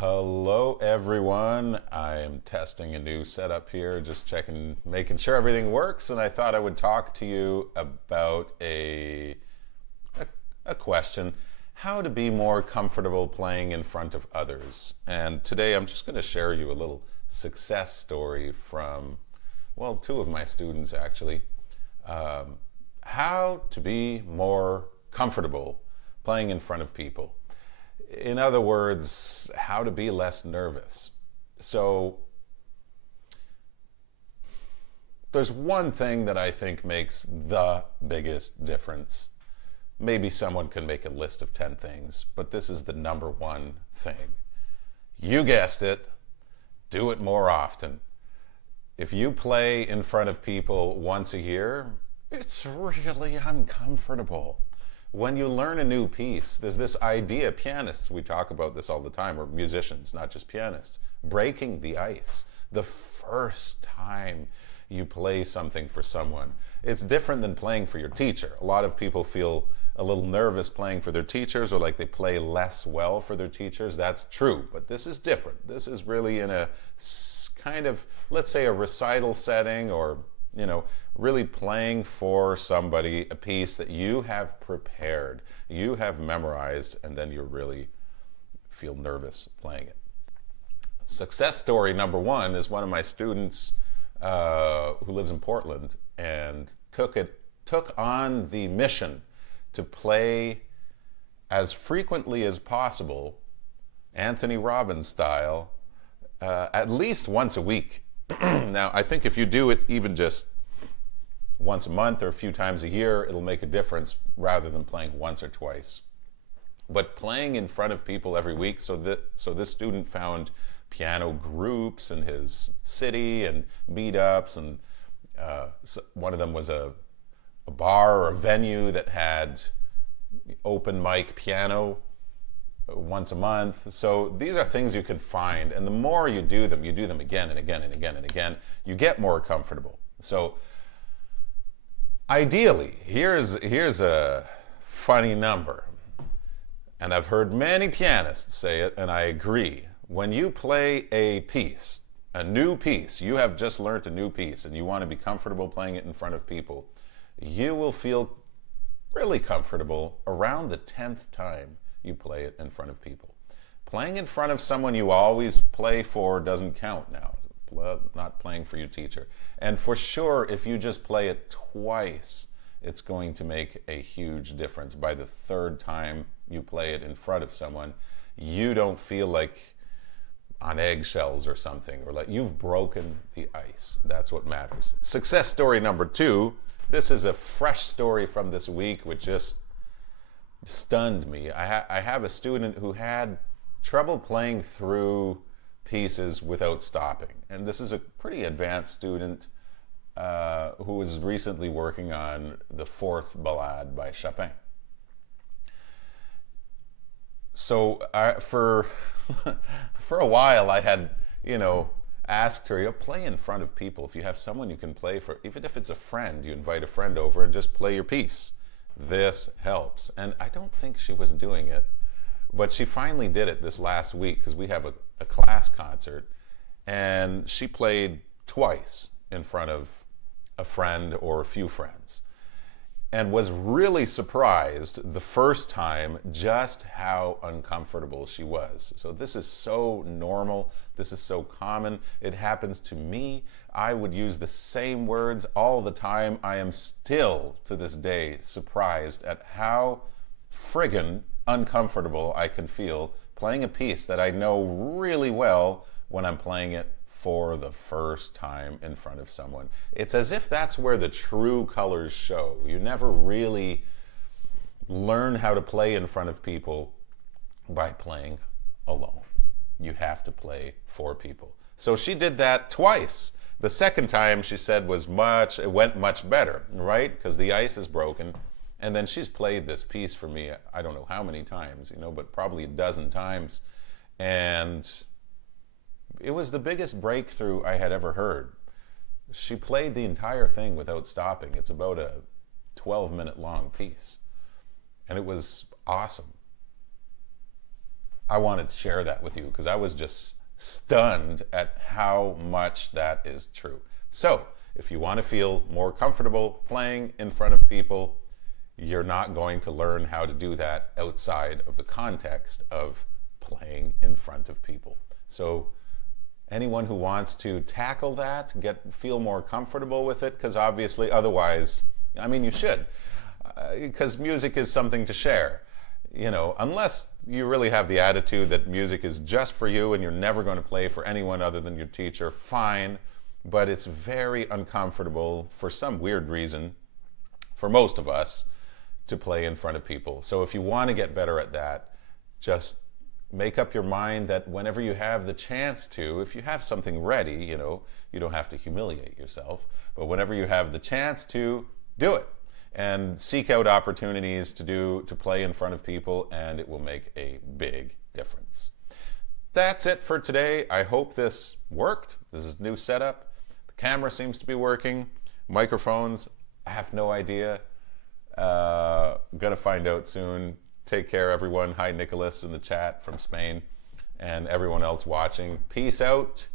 Hello everyone. I'm testing a new setup here, just checking, making sure everything works, and I thought I would talk to you about a question, how to be more comfortable playing in front of others. And today I'm just going to share you a little success story from, well, two of my students actually. How to be more comfortable playing in front of people. In other words, how to be less nervous. So there's one thing that I think makes the biggest difference. Maybe someone can make a list of 10 things, but this is the number one thing. You guessed it, do it more often. If you play in front of people once a year, it's really uncomfortable. When you learn a new piece, there's this idea, pianists, we talk about this all the time, or musicians, not just pianists, breaking the ice. The first time you play something for someone, it's different than playing for your teacher. A lot of people feel a little nervous playing for their teachers, or like they play less well for their teachers. That's true, but this is different. This is really in a kind of, let's say, a recital setting, or really playing for somebody a piece that you have prepared, you have memorized, and then you really feel nervous playing it. Success story number one is one of my students who lives in Portland and took on the mission to play as frequently as possible, Anthony Robbins style, at least once a week. Now, I think if you do it even just once a month or a few times a year, it'll make a difference rather than playing once or twice. But playing in front of people every week, so this student found piano groups in his city and meetups, and so one of them was a bar or a venue that had open mic piano once a month. So these are things you can find, and the more you do them again and again and again and again, you get more comfortable. So ideally, here's a funny number, and I've heard many pianists say it, and I agree. When you play a piece, a new piece, you have just learned a new piece, and you want to be comfortable playing it in front of people, you will feel really comfortable around the 10th time you play it in front of people. Playing in front of someone you always play for doesn't count now. Not playing for your teacher. And for sure, if you just play it twice, it's going to make a huge difference. By the third time you play it in front of someone, you don't feel like on eggshells or something, or like you've broken the ice. That's what matters. Success story number two. This is a fresh story from this week, which just stunned me. I have a student who had trouble playing through pieces without stopping, and this is a pretty advanced student who was recently working on the Fourth Ballade by Chopin. So for a while I had asked her, play in front of people. If you have someone you can play for, even if it's a friend, you invite a friend over and just play your piece. This helps. And I don't think she was doing it, but she finally did it this last week, because we have a class concert, and she played twice in front of a friend or a few friends, and was really surprised the first time just how uncomfortable she was. So this is so normal. This is so common. It happens to me. I would use the same words all the time. I am still, to this day, surprised at how friggin' uncomfortable I can feel playing a piece that I know really well when I'm playing it for the first time in front of someone. It's as if that's where the true colors show. You never really learn how to play in front of people by playing alone. You have to play for people. So she did that twice. The second time, she said, it went much better, right? Because the ice is broken. And then she's played this piece for me, I don't know how many times, but probably a dozen times. And it was the biggest breakthrough I had ever heard. She played the entire thing without stopping. It's about a 12-minute long piece. And it was awesome. I wanted to share that with you because I was just stunned at how much that is true. So, if you want to feel more comfortable playing in front of people, you're not going to learn how to do that outside of the context of playing in front of people. So, anyone who wants to tackle that, feel more comfortable with it, because obviously otherwise, I mean, you should, because music is something to share. You know, unless you really have the attitude that music is just for you and you're never going to play for anyone other than your teacher, fine. But it's very uncomfortable for some weird reason for most of us to play in front of people. So if you want to get better at that, just make up your mind that whenever you have the chance to, if you have something ready, you know, you don't have to humiliate yourself, but whenever you have the chance to, do it. And seek out opportunities to play in front of people, and it will make a big difference. That's it for today. I hope this worked. This is a new setup. The camera seems to be working. Microphones, I have no idea. Gonna find out soon. Take care, everyone. Hi, Nicholas in the chat from Spain, and everyone else watching. Peace out.